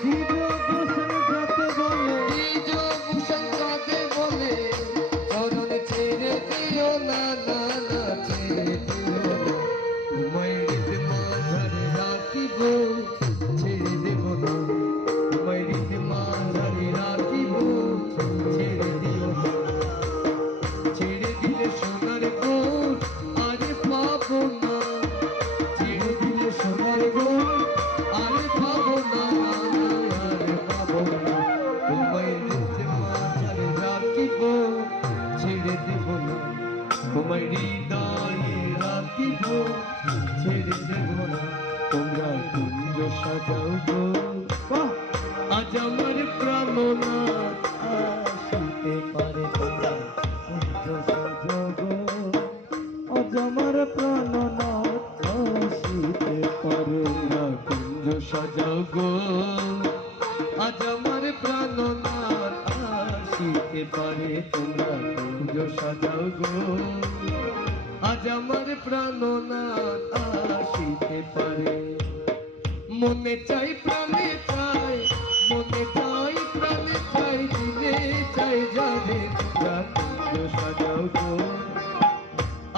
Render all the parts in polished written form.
ব্রিজভূষণ কাকে বলে চরণ ছেড়ে দিও না না না ছেড়ে দিও না তোমায় হৃদ মাঝারে রাখিব ছেড়ে দেব না তোমায় হৃদ মাঝারে রাখিব ছেড়ে দিও না ছেড়ে দিলে সোনার গোল আরে পাবো না ছেড়ে দিলে সোনার গোল আরে পাবো না আরে পাবো না তোমায় হৃদ মাঝারে রাখিব ছেড়ে দেব না তোমায় হৃদয়ে রাখিব ছেড়ে দেব না তোমরা কুঞ্জ সাজাও গো আজ আমার প্রাণনাথ আসিতে পারে তোমরা কুঞ্জ সাজাও গো আজ আমার প্রাণনাথ আসিতে পারে না কুঞ্জ সাজাও গো আজ আমার প্রাণনাথ আসিতে পারে তোমরা কুঞ্জ সাজাও গো আজ আমার প্রাণনাথ আসিতে পারে মনে চাই প্রাণে চাই মনে চাই প্রাণে চাই দিলে চাই যাবে তোমরা কুঞ্জ সাজাও গো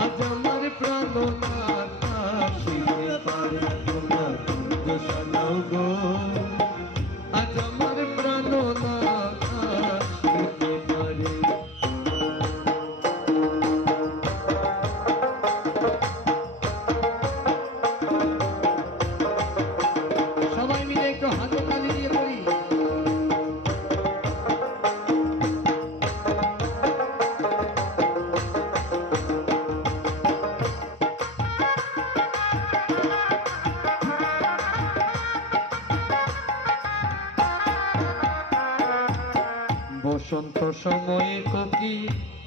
আজ আমার প্রাণনাথ আসিতে পারে তোমরা কুঞ্জ সাজাও গো আজ আমার প্রাণনাথ আসিতে পারে সবাই মিলে একটু হাতে তালি দিয়ে পড়ি বসন্ত সময়ে কোকি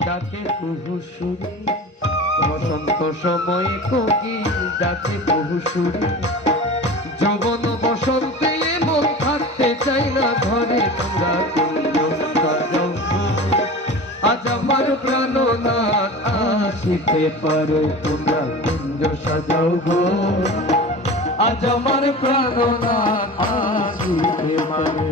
ডাকে কুহু সুরে বসন্ত সময়ে কোকি ডাকে কুহু সুরে যৌবন বসন্তে মন থাকতে চাই না ঘরে তোমরা কুঞ্জ সাজাও গো আজ আমার প্রাণনাথ আসিতে পারে তোমরা কুঞ্জ সাজাও গো আজ আমার প্রাণনাথ আসিতে পারে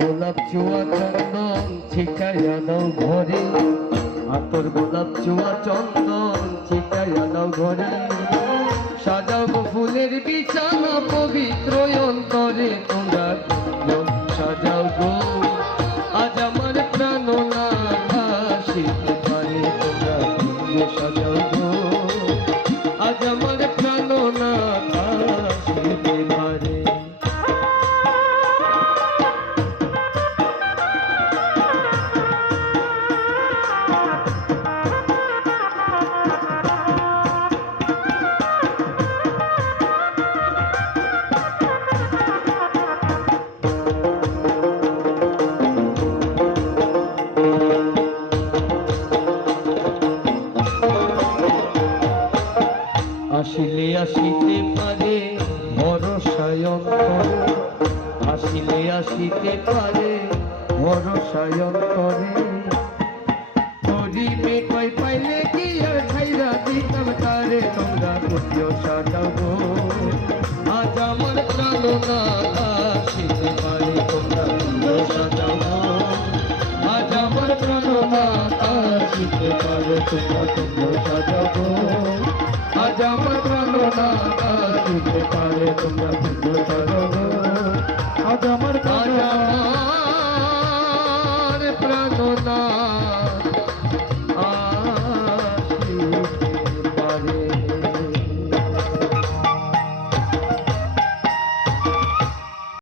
গোলাপ চুয়া চন্দন ছিটাইয়া দাও ঘরে আতর গোলাপ চুয়া চন্দন ছিটাইয়া দাও ঘরে সাজাও গো ফুলের বিছানা পবিত্র অন্তরে তোমরা কুঞ্জ সাজাও গো আজ আমার প্রাণনাথ আসিতে পারে তোমরা কুঞ্জ সাজাও গো আজ আমার প্রাণনাথ আসিতে পারে আসিলে আসিতে পারে ভরসায় অন্তরে আসিলে আসিতে পারে ভরসায় অন্তরে করিবে কই পাইলে কি আর ছাইরা দিতাম তারে তোমরা কুঞ্জ সাজাও গো আজ আমার প্রাণনাথ আসিতে পারে তোমরা কুঞ্জ সাজাও গো আজ আমার প্রাণনাথ আসিতে পারে তোমরা কুঞ্জ সাজাও গো আজ আমার প্রাণনাথ আসিতে পারে তোমরা কুঞ্জ সাজাও গো আজ আমার প্রাণনাথ